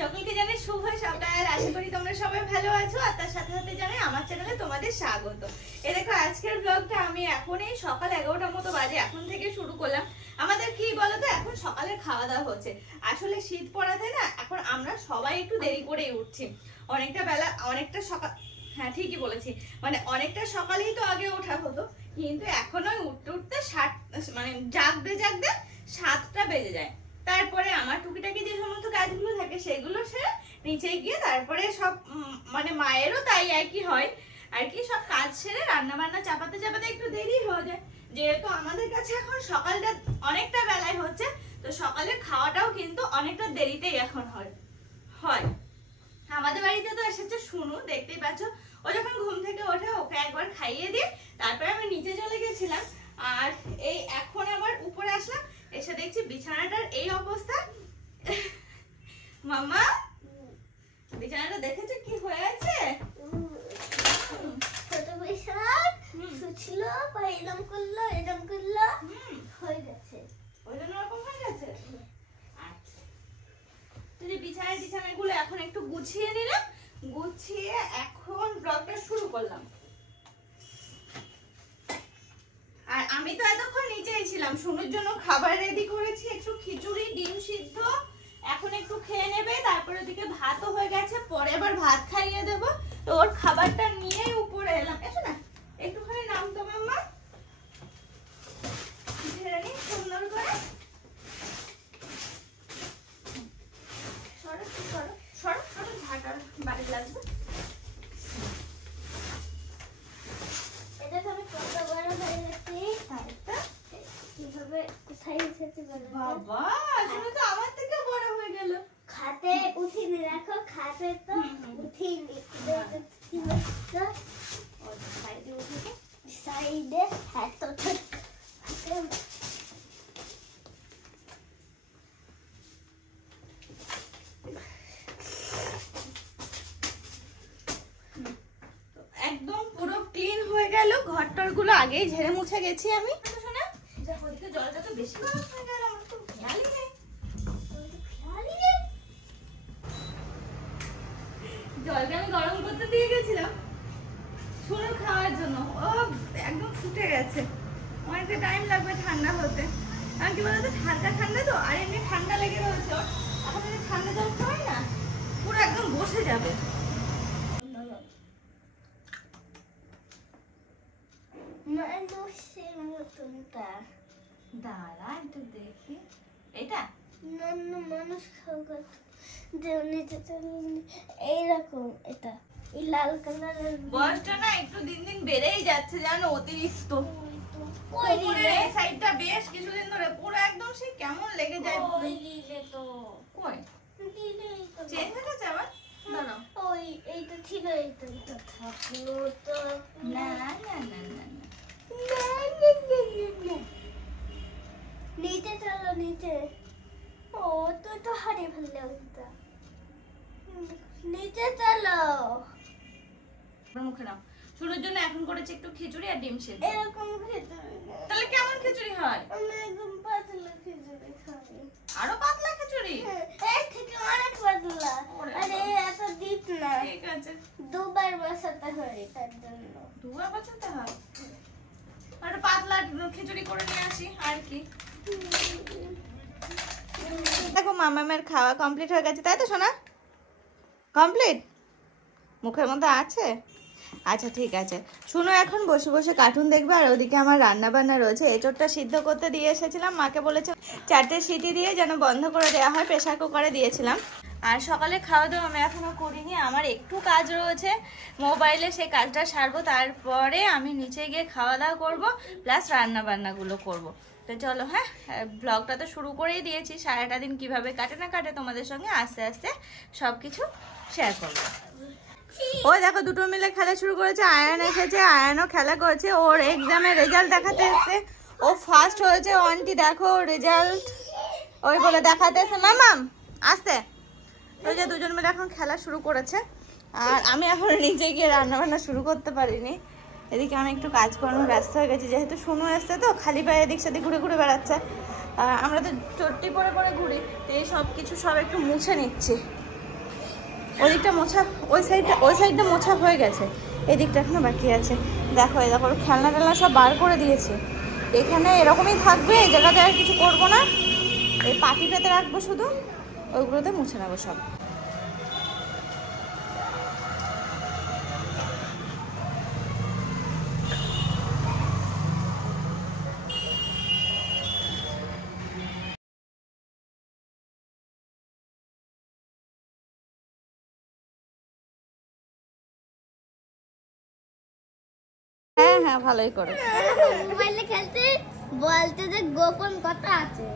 সকলকে জানাই শুভ সকাল। আশা করি তোমরা সবাই ভালো আছো, আর তার সাথে সাথে জানাই আমার চ্যানেলে তোমাদের স্বাগত। এই দেখো আজকের ব্লগটা আমি এখনই সকাল 11টার মতো বাজে এখন থেকে শুরু করলাম। আমাদের কি বলতো, এখন সকালে খাওয়া দাওয়া হচ্ছে। আসলে শীত পড়াতে না এখন আমরা সবাই একটু দেরি করেই উঠছি, অনেকটা বেলা, অনেকটা সকাল। হ্যাঁ ঠিকই বলেছি, মানে অনেকটা সকালেই তো আগে ওঠা হতো, কিন্তু এখন ওই উঠতে উঠতে মানে জাগতে 7টা বেজে যায়। তারপরে আমার টুকিটাকি যে সমস্ত কাজগুলো থাকে সেগুলো সেরে নিচে গিয়ে তারপরে সব মানে মায়েরও তাই একই হয় আর কি, সব কাজ সেরে রান্না বান্না চাপাতে একটু দেরি হয়ে যায়। যেহেতু আমাদের কাছে এখন সকালটা অনেকটা বেলায় হচ্ছে, তো সকালের খাওয়াটাও কিন্তু অনেকটা দেরিতেই এখন হয়। আমাদের বাড়িতে তো এসেছে শুনু, দেখতেই পাচ্ছ। ও যখন ঘুম থেকে ওঠে ওকে একবার খাইয়ে দিয়ে তারপরে আমি নিচে চলে গেছিলাম, আর এই এখন আবার উপরে আসলাম, এসে দেখছি বিছানাটার এই অবস্থা। মামা বিছানাটা দেখেছো কি হয়ে আছে? ছোট বিছানা ছিল, এরকম করলো হয়ে গেছে, ওই জন্য এরকম হয়ে গেছে। আচ্ছা, তুই বিছানাগুলো এখন একটু গুছিয়ে নিলাম, গুছিয়ে এখন ব্লগটা শুরু করলাম। আর আমি তো এতক্ষণ নিচেই ছিলাম, শুনুর জন্য খাবার রেডি করেছি, একটু খিচুড়ি ডিম সিদ্ধ, এখন একটু খেয়ে নেবে, তারপরে ওদিকে ভাতও হয়ে গেছে, পরে আবার ভাত খাইয়ে দেবো। তো ওর খাবারটা নিয়েই উপরে এলাম। এসো না একটুখানি নাম তো মাম্মা, ঝেড়ে নি সুন্দর করে। সরো ঝাঁটার বাড়ি লাগবে। এটা তো আমি কত বড় হয়ে গেছি, কিভাবে কোথায় এসেছি বাবা, আসলে তো আমার থেকে বড় হয়ে গেল। খাটে উঠিনি, দেখো খাটে তো উঠিনি, সাইডে উঠে সাইডে এত একদম পুরো ক্লিন হয়ে গেল। ঘরটর গুলো আগেই ঝেড়ে মুছে গেছি আমি। শোনা ওদিকে জলটা তো বেশি গরম হয়ে গেল, আমার তো খেয়ালই নেই। জলটা আমি গরম করতে দিয়ে গেছিলাম শুনুর খাওয়ার জন্য, ও একদম ফুটে গেছে। অনেকটা টাইম লাগবে ঠান্ডা হতে। আর কি বলতো, ঠান্ডা তো, আর এমনি ঠান্ডা লেগে রয়েছে। এখন যদি ঠান্ডা জল খাওয়াই না, পুরো একদম বসে যাবে। মানুষের মতনটা দাঁড়া একটু দেখি, এটা মানুষ খাওয়া এইরকম, এটা এই লাল কালারের বয়সটা না একটু দিন দিন বেড়েই যাচ্ছে জানো, অতিরিক্ত। এই সাইডটা বেশ কিছুদিন ধরে পুরো একদম সেই কেমন লেগে যায়। তো কই চেঞ্জ হয়ে গেছে আবার? দাঁড়াও, ওই এইটা ছিল, এইটা থাকলো তো না নিচে চলো নিচে। ও তুই তো হারিয়ে ফেললে ওইটা, নিচে চলো। মুখে নাও। শুরুর জন্য এখন করেছি একটু খিচুড়ি আর ডিম সিদ্ধ। এরকম খিচুড়ি তাহলে কেমন খিচুড়ি হয়? আমি একদম পাতলা খিচুড়ি খাই। আরো পাতলা খিচুড়ি? এই থেকে অনেক পাতলা, আরে এত ডিপ না। ঠিক আছে, দুবার বসাতে হয়, তার জন্য দুবার বাঁচাতে হয়। আর পাতলা খিচুড়ি করে নিয়ে আসি আর কি। দেখো মামামের খাওয়া কমপ্লিট হয়ে গেছে, তাই তো সোনা? কমপ্লিট? মুখের মধ্যে আছে? আচ্ছা ঠিক আছে। শুনো এখন বসে বসে কার্টুন দেখবে, আর ওদিকে আমার রান্না বান্না রয়েছে। এঁচোড়টা সিদ্ধ করতে দিয়ে এসেছিলাম, মাকে বলেছে 4টে সিটি দিয়ে যেন বন্ধ করে দেওয়া হয়, প্রেসার কুকারে দিয়েছিলাম। আর সকালে খাওয়া দাওয়া আমি এখনো করিনি, আমার একটু কাজ রয়েছে মোবাইলে, সেই কাজটা সারবো, তারপরে আমি নিচে গিয়ে খাওয়া দাওয়া করবো, প্লাস রান্না বান্নাগুলো করবো। তো চলো, হ্যাঁ ব্লগটা তো শুরু করেই দিয়েছি। সারাটা দিন কিভাবে কাটে না কাটে তোমাদের সঙ্গে আস্তে আস্তে সব কিছু শেয়ার করবো। ওই দেখো দুটো মিলে খেলা শুরু করেছে। আয়ান এসেছে, আয়ানও খেলা করছে, ওর এক্সামের রেজাল্ট দেখাতে এসছে। ও ফার্স্ট হয়েছে, আন্টি দেখো রেজাল্ট ওই বলে দেখাতে এসে। মামাম আসতে, ওই যে দুজন মিলে এখন খেলা শুরু করেছে। আর আমি এখন নিচে গিয়ে রান্না বান্না শুরু করতে পারিনি। এদিকে আমি একটু কাজকর্ম ব্যস্ত হয়ে গেছি, যেহেতু শুনু এসছে তো খালি পায়ে এদিক সেদিক ঘুরে ঘুরে বেড়াচ্ছে। আমরা তো চট্টি পরে পরে ঘুরি, তো এই সব কিছু সব একটু মুছে নিচ্ছি। ওদিকটা মোছা, ওই সাইডটা মোছা হয়ে গেছে, এদিকটা এখনো বাকি আছে। দেখো এই দেখো খেলনা টেলনা সব বার করে দিয়েছে। এখানে এরকমই থাকবে, এই জায়গাতে আর কিছু করবো না, এই পাটিটাতে রাখবো শুধু, ওইগুলোতে মুছে নেবো সব। হ্যাঁ হ্যাঁ ভালোই করে। মোবাইলে খেলতে বলতে যে গোপন কথা আছে।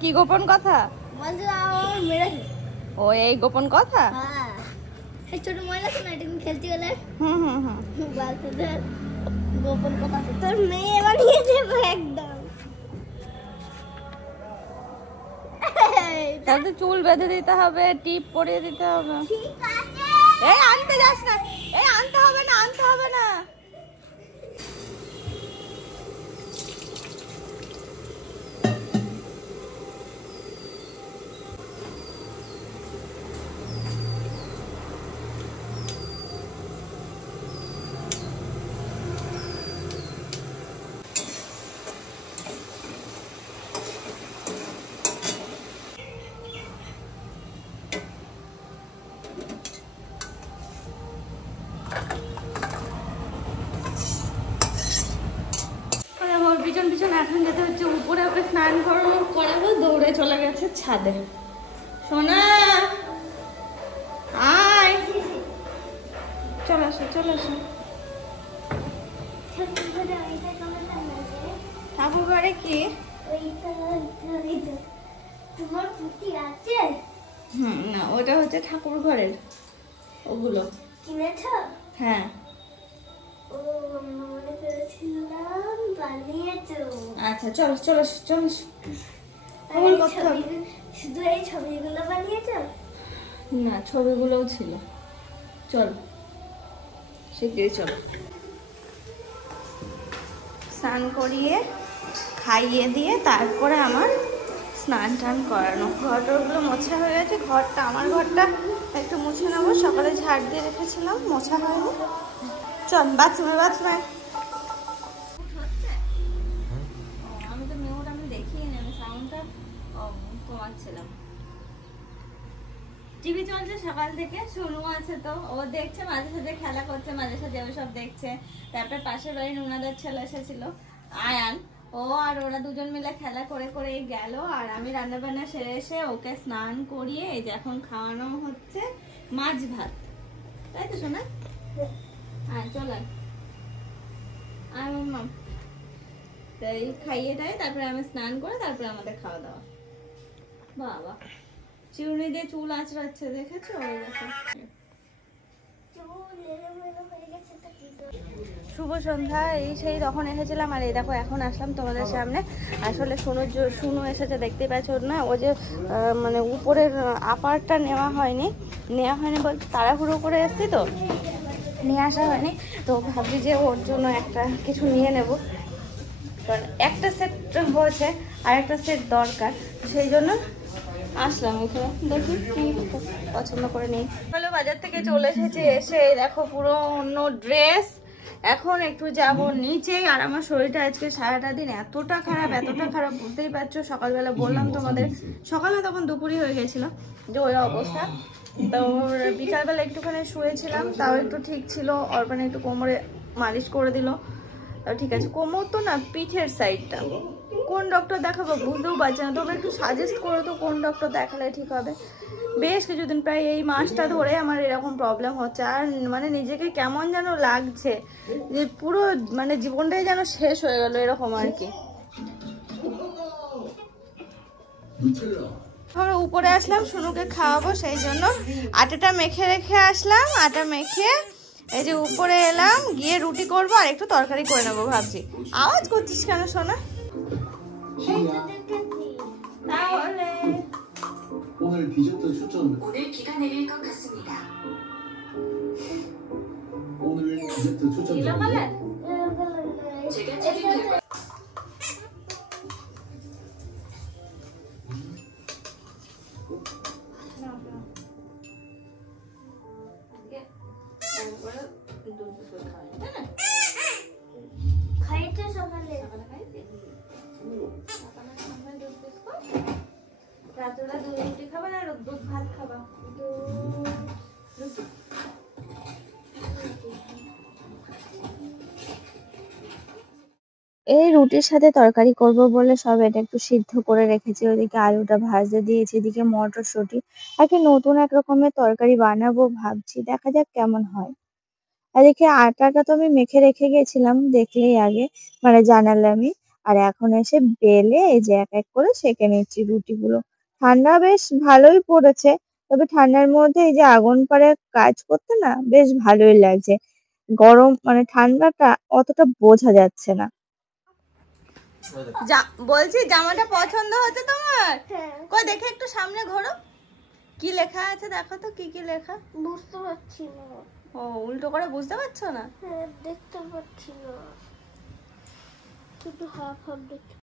কি গোপন কথা? বলতে আমার মেরেছে। ও এই গোপন কথা? হ্যাঁ, এই ছোট মহিলা তো না একদিন খেলতে গেলে বলতে যে গোপন কথা আছে, তোর মেয়ে বানিয়ে দেবো একদম। তাহলে চুল বেঁধে দিতে হবে, টিপ পরিয়ে দিতে হবে। ঠিক আছে, এই আনতে যাস না, এই আনতে হবে না, আনতে হবে না। ওর পিছন পিছন এখন যেতে হচ্ছে উপরে, ওকে স্নান করাবো, দৌড়ে চলে গেছে ছাদে। সোনা আয়, চলে আসো চলে আসো। ঠাকুর ঘরে কি? তোমার পুঁতি আছে? না ওটা হচ্ছে ঠাকুর ঘরের, ওগুলো কিনেছ? হ্যাঁ। ও মনে করেছিলাম বানিয়েছো। আচ্ছা চলো চলো চলো, শুধু এই ছবিগুলো বানিয়েছো? না ছবিগুলোও ছিল। চল শিগগিরই চলো। স্নান করিয়ে খাইয়ে দিয়ে তারপরে আমার স্নান টান করানো। ঘরগুলো মোছা হয়ে গেছে, ঘরটা আমার ঘরটা একটু মুছে নেবো, সকালে ঝাড় দিয়ে রেখেছিলাম, মোছা হয়নি। চল বাথরুমে বাথরুমে। আমি তো মেয়েটা আমি দেখিয়ে নি, আমি সাউন্ডটা কমাচ্ছিলাম। টিভি চলছে সকাল থেকে, শুরু আছে তো ও দেখছে, মাঝে সাঝে খেলা করছে, মাঝে সাঝে ও সব দেখছে। তারপরে পাশের বাড়ির নুনাদের ছেলে এসেছিল আয়ান, ও আর ওরা দুজন মিলে খেলা করে করে গেল। আর আমি রান্না বান্না সেরে এসে ওকে স্নান করিয়ে এই যে এখন খাওয়ানো হচ্ছে মাছ ভাত, তাই তো শোনা? হ্যাঁ চল আয় মাম্মা। তাই খাইয়ে টাই তারপরে আমি স্নান করে তারপরে আমাদের খাওয়া দাওয়া। বাবা চিরুনি দিয়ে চুল আঁচড়াচ্ছে, দেখেছো? শুভ সন্ধ্যা। এই সেই তখন এসেছিলাম আর এই দেখো এখন আসলাম তোমাদের সামনে। আসলে শুনু এসেছে, দেখতেই পাচ্ছ না, ও যে মানে উপরের আপারটা নেওয়া হয়নি বলতে তাড়াহুড়ো করে এসছি তো নিয়ে আসা হয়নি, তো ভাবছি যে ওর জন্য একটা কিছু নিয়ে নেব, কারণ একটা সেট হয়েছে আর একটা সেট দরকার, সেই জন্য আসলাম এখানে। দেখি কি পছন্দ করে নিই। হলো বাজার থেকে চলে এসেছি, এসে দেখো পুরো অন্য ড্রেস। এখন একটু যাব নিচে। আর আমার শরীরটা আজকে সারাটা দিন এতটা খারাপ বুঝতেই পারছো। সকালবেলা বললাম তোমাদের, সকালে তখন দুপুরই হয়ে গেছিল যে ওই অবস্থা। তো বিকালবেলা একটুখানি শুয়েছিলাম, তাও একটু ঠিক ছিল। অর্পণে একটু কোমরে মালিশ করে দিল, ঠিক আছে। কোমর তো না, পিঠের সাইডটা। কোন ডক্টর দেখাবো বুঝতেও পারছি না, তবে একটু সাজেস্ট করো তো কোন ডক্টর দেখালে ঠিক হবে। বেশ কিছুদিন, প্রায় এই মাসটা ধরে আমার এরকম প্রবলেম হচ্ছে। আর মানে নিজেকে কেমন যেন লাগছে, যে পুরো মানে জীবনটাই যেন শেষ হয়ে গেল এরকম আর কি। ধরো উপরে আসলাম শুনুকে খাওয়াবো, সেই জন্য আটাটা মেখে রেখে আসলাম। আটা মেখে এই যে উপরে এলাম, গিয়ে রুটি করবো আর একটু তরকারি করে নেবো ভাবছি। আওয়াজ করছিস কেন সোনা? তাহলে 오늘 디저트 추천. 오늘 비가 내릴 것 같습니다. 오늘 디저트 추천. Yellow colour? 제가 책임질 거예요. দুধ খাওয়াই, তাই না? খাইতে সকালে সকালে খাইতে সকালে খাবে দুধ বিস্কুট, রাত্রেবেলা দুধ রুটি খাবে না দুধ ভাত খাবা? রুটি। এই রুটির সাথে তরকারি করব বলে সব এটা একটু সিদ্ধ করে রেখেছি, ওইদিকে আলুটা ভাজতে দিয়েছি, এদিকে মটরশুঁটি। আজকে নতুন এক রকমের তরকারি বানাবো ভাবছি, দেখা যাক কেমন হয়। এদিকে আটাটা তো আমি মেখে রেখে গেছিলাম, দেখলেই আগে মানে জানালামই। আর এখন এসে বেলে এই যে এক এক করে সেঁকে নিচ্ছি রুটিগুলো। ঠান্ডা বেশ ভালোই পড়েছে, তবে ঠান্ডার মধ্যে এই যে আগুন পাড়ে কাজ করতে না বেশ ভালোই লাগছে। গরম মানে ঠান্ডাটা অতটা বোঝা যাচ্ছে না। বলছি জামাটা পছন্দ হচ্ছে তোমার? হ্যাঁ কই দেখে একটু সামনে ঘোরো, কি লেখা আছে দেখো তো, কি কি লেখা? বুঝতে পারছি না। ও উল্টো করে বুঝতে পারছো না? হ্যাঁ দেখতে পাচ্ছি না, শুধু হাফ হাফ দেখতে